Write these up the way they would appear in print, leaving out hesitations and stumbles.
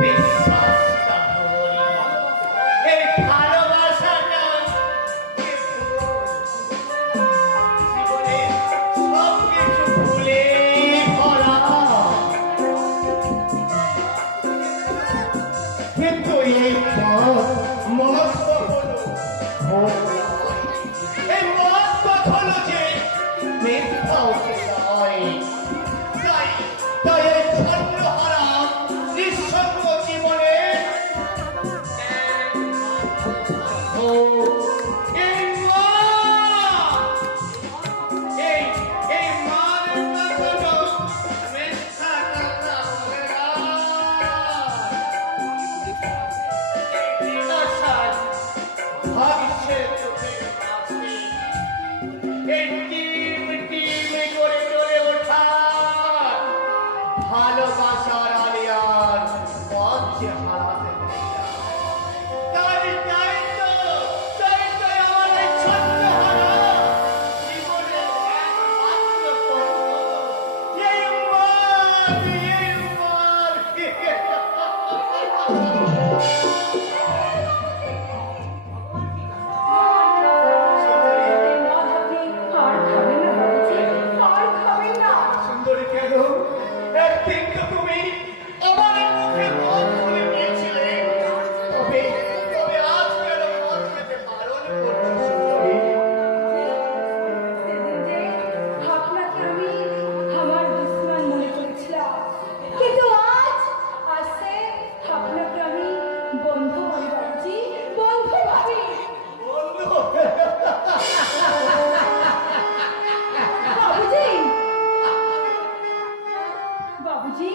বিশ্বাসটা করি, এই ভালোবাসাটা জীবনে সবকিছু ভুলে ভরা। কিন্তু এই মহত্ব হলো এই মহত্ব হলো যে মিথ্যা উঠে যায়। তাই তাই এই ছন্নহারা নিঃসঙ্গ জীবনে এই মা এই এই মায়ের কথা মিথ্যা কথা বলে না। এই নিরাশার ভাগ্যের চোখে আছে এই টিম টিম করে চলে ওঠা ভালোবাসার আলিয়ার পথ যে হারাতে দেয় না। তাই তো আমার এই ছন্নহারা জীবনের একমাত্র কর্ম এই মার, এই মার। সুন্দরী কেন একদিন তো তুমি আমার মুখে মদ বলে দিয়েছিলে, তবে তবে আজ কেন মদ খেতে বারণ করছো সুন্দরী? আপনাকে আমি আমার দুশ্মন মনে করেছিলাম, কিন্তু আজ আসছে আপনাকে আমি বন্ধু মনে করছি, বন্ধু ভাবি। বন্ধু বাবুজি, বাবুজি,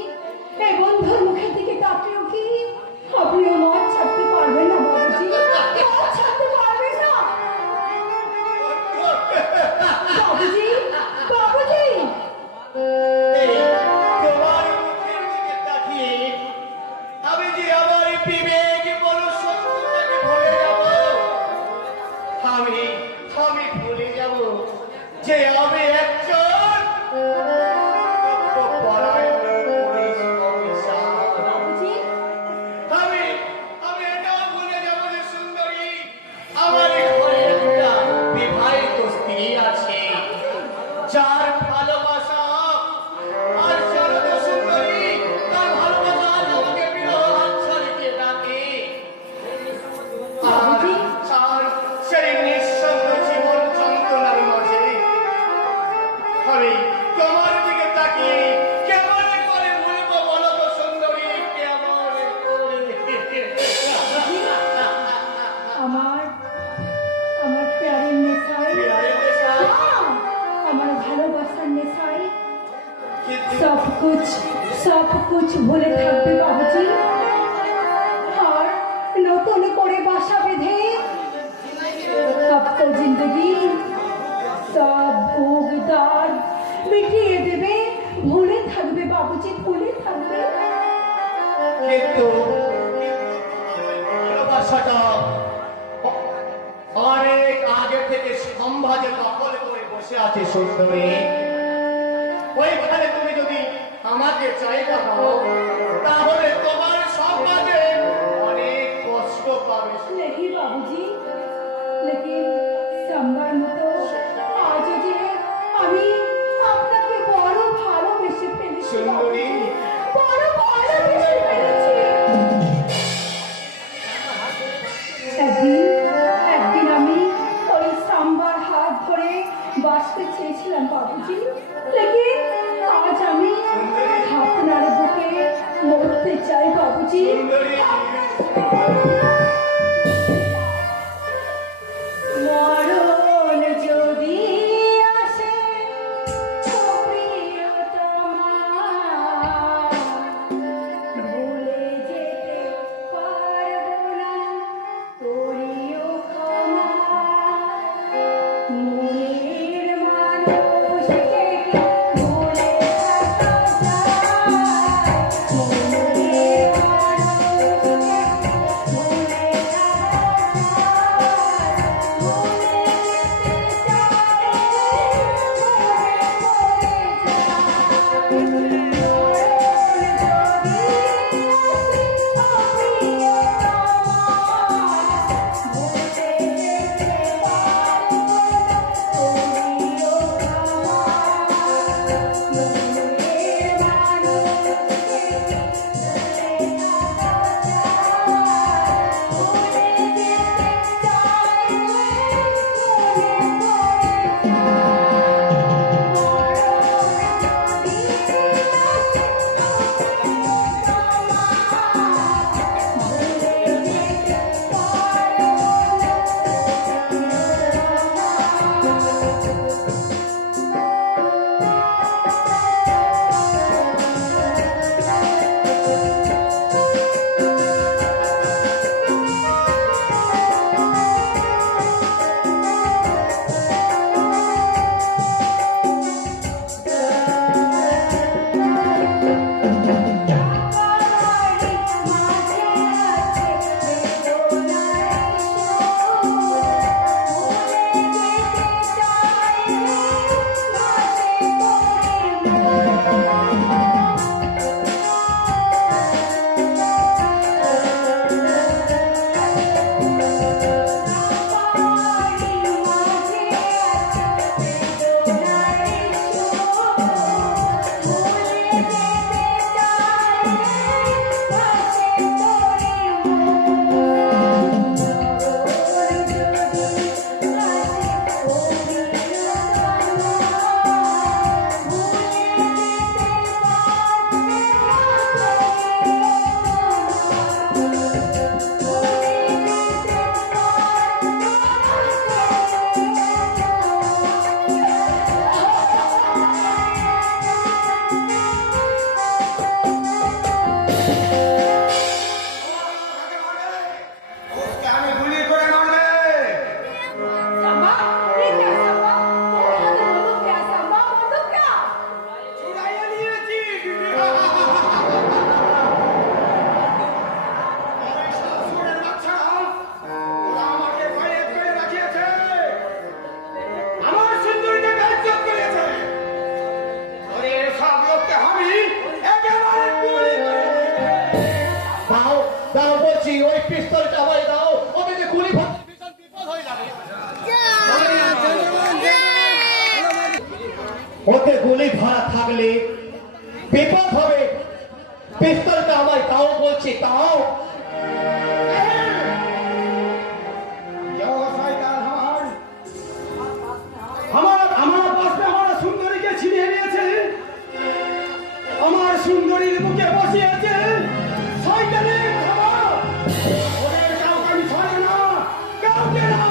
এই বন্ধুর মুখের দিকে তাকিয়েও কি আপনিও মদ ছাড়তে পারবেন না? বাবুজি, মদ ছাড়তে পারবেন না? বাবুজি, বাবুজি, এই তোমার মুখের দিকে তাকিয়ে আমি যে আমার বিবেক বড় সত্যটাকে ভুলে যাব। আমি আমি ভুলে যাব যে আমি একজন পরায়ণ পুলিশ অফিসার। বাবুজি, আমি আমি এটাও ভুলে যাব যে সুন্দরী আমার ঘরে একটা বিবাহিত স্ত্রী আছে যার ভালোবাসা আর জানো তো সুন্দরী তার ভালোবাসা আজ আমাকে বিরহ আচ্ছাদিতে ডাকে। আর আর সেই নিঃসঙ্গ জীবন যন্ত্রণার মাঝে আমি তোমার দিকে তাকিয়ে কেমন করে বলবো বলো তো সুন্দরী, কেমন করে? আমার আমার প্যারের নেশায়, প্যারের নেশায়? হ্যাঁ, আমার ভালোবাসার নেশায় কিন্তু সব কুছ ভুলে থাকবে বাবুজি, আর নতুন করে বাসা বেঁধে आपको जिंदगी सब भोग दार मिटिए देवे, भूले থাকবে বাবুজি, ভুলে থাকবে। কিন্তু ভালোবাসাটা অনেক আগে থেকে সম্ভাজে দখল করে বসে আছে সুন্দরী। ওইখানে তুমি যদি আমাকে চাইতে পাও তাহলে তোমার সমাজে অনেক কষ্ট পাবে। नहीं बाबूजी, लेकिन সম্বার মতো আজ যে আমি আপনাকে বড় ভালোবেসে ফেলেছি সুন্দরী, বড় ভালোবেসে ফেলেছি। একদিন আমি ওই সাম্বার হাত ধরে বাঁচতে চেয়েছিলাম বাবুজি, লেকিন আজ আমি আপনার বুকে মরতে চাই বাবুজি। সুন্দরী মরণ যদি আসে তো প্রিয়তমা, ভুলে যেতে পারবো না, করিও ক্ষমা। মনের মানুষকে ভুলে থাকা যায়, মনের মানুষকে ওকে আমি গুলি করে মারবে। সাম্বা ये क्या साम्बा तुम्हारे हाथ में बंदूक क्या साम्बा बंदूक क्या ছুড়াইয়া নিয়েছি। আরে শাশুড়ের বাচ্চারা, ওরা আমাকে ভয়ে করে রাখিয়েছে। আমার সুন্দরীকে বেইজ্জত করেছে। আরে সব লোককে আমি একেবারে গুলি করে দাও দাও বলছি, ওই পিস্তলটা আমায় দাও, ওকে যে গুলি ভর্তি ভীষণ বিপদ হয়ে যাবে। ওতে গুলি ভরা থাকলে বিপদ হবে। পিস্তলটা আমায় দাও বলছি, দাও। আমার পাশে আমার সুন্দরীকে ছিনিয়ে নিয়েছে, আমার সুন্দরীর মুখে বসিয়েছে শয়তানের খাবার। ওদের কাউকে আমি ছাড়ি না, কাউকে না।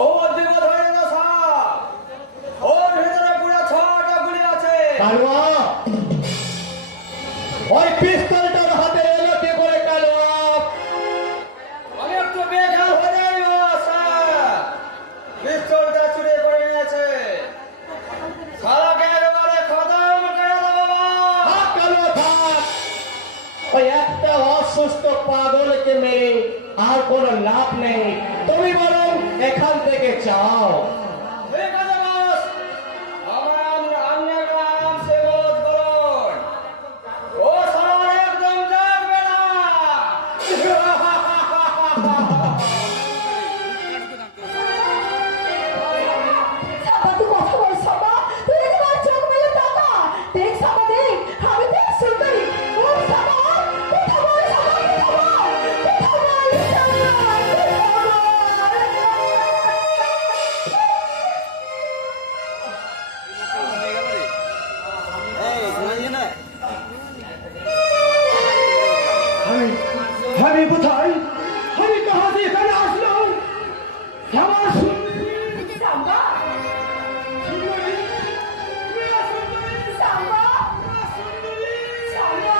ও দিবত হয়ে গেল সব। ওর ভিতরে পুরো 6টা গুলি আছে। কালুয়া, ওই পিস্তলটার হাতে এলো কে করে কালুয়া? আমি একটু বেকার হয়ে যাই স্যার। পিস্তলটা চুরি করে নিয়েছে। শালাকে একেবারে খতম করে দেবো। থাক কালুয়া, থাক। ওই একটা অসুস্থ পাগলকে মেরে আর কোনো লাভ নেই। তুমি বরং এখান থেকে যাও। ঠিক আছে বস, আমার অন্যের নাম সে বলদ বলুন। ও শালা একদম জানবে না। সাম্বা তুই কথা বল সাম্বা তুই একবার চোখ মেলে তাকা দেখ সাম্বা দেখ আমি দেখ সুন্দরী ও সাম্বা কথা বল সাম্বা কথা বল আমি কোথায়? আমি कहां से এখানে আসলাম? আমার সুন্দরী, সাম্বা সুন্দরী, মেরা সুন্দরী, সাম্বা মেরা সুন্দরী। সাম্বা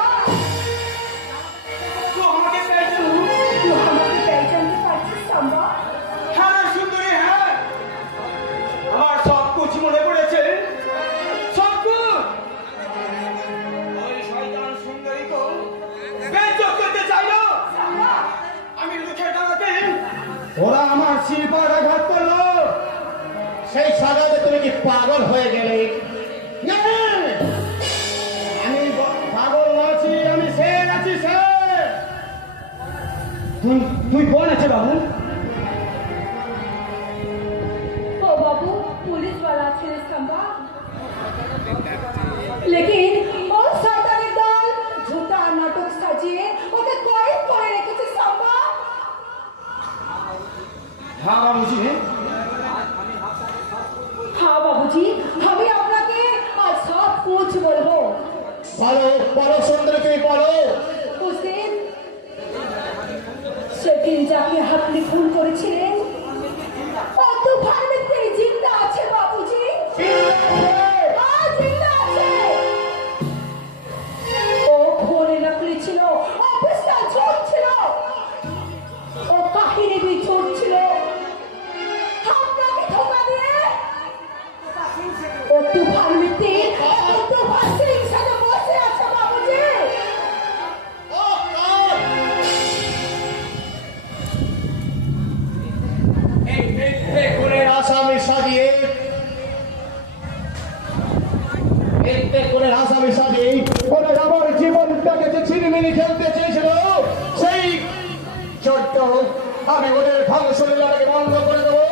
তো আমাকে পেয়েছো? তুই আমাকে পहचानতে পারছিস সাম্বা হ্যাঁ সুন্দরী, হ্যাঁ। আমার সব কুছ মনে পড়েছে, সব কুছ। ওই শয়তান সুন্দরী তো বেইজ্জত করতে চাইলো। সাম্বা আমি মুখে দাঁড়াতে ওরা আমার শিল্পার আঘাত করলো। সেই সাগাতে তুমি কি পাগল হয়ে গেলে? না, আমি পাগল আছি, আমি শের আছি, শের। তুই কোন আছে বাবু? ओ बाबू पुलिस वाला ছেলে সাম্বা लेकिन ও শয়তানের দল ঝুটা নাটক সাজিয়ে ওকে কয়েদ করে রেখেছে সাম্বা হ্যাঁ বাবুজি। हाँ बाबूजी আমি আপনাকে আজ সব কুছ বলবো বলো বলো সুন্দরী, তুমি বলো। उस दिन সেদিন যাকে আপনি খুন করেছিলেন ও তুফান মিত্তি জিন্দা আছে বাবুজি হ্যাঁ, জিন্দা আছে। ও ঘোরে নকলি ছিল, অফিসটা ঝোট ছিল, ও কাহিনী বি ঝোট ছিল। আপনাকে ধোকা দিয়ে ও তুফান মিত্তি এখন তুফান সিং সাথে বসে আছে বাবুজি এই মিথ্যে খুনের আসামি সাজিয়ে, মিথ্যে খুনের আসামি সাজিয়ে ওরা আমার জীবনটাকে যে ছিনিমিনি খেলতে চেয়েছিল, সেই চোট্ট আমি ওদের ধ্বংস লীলাটাকে বন্ধ করে দেবো।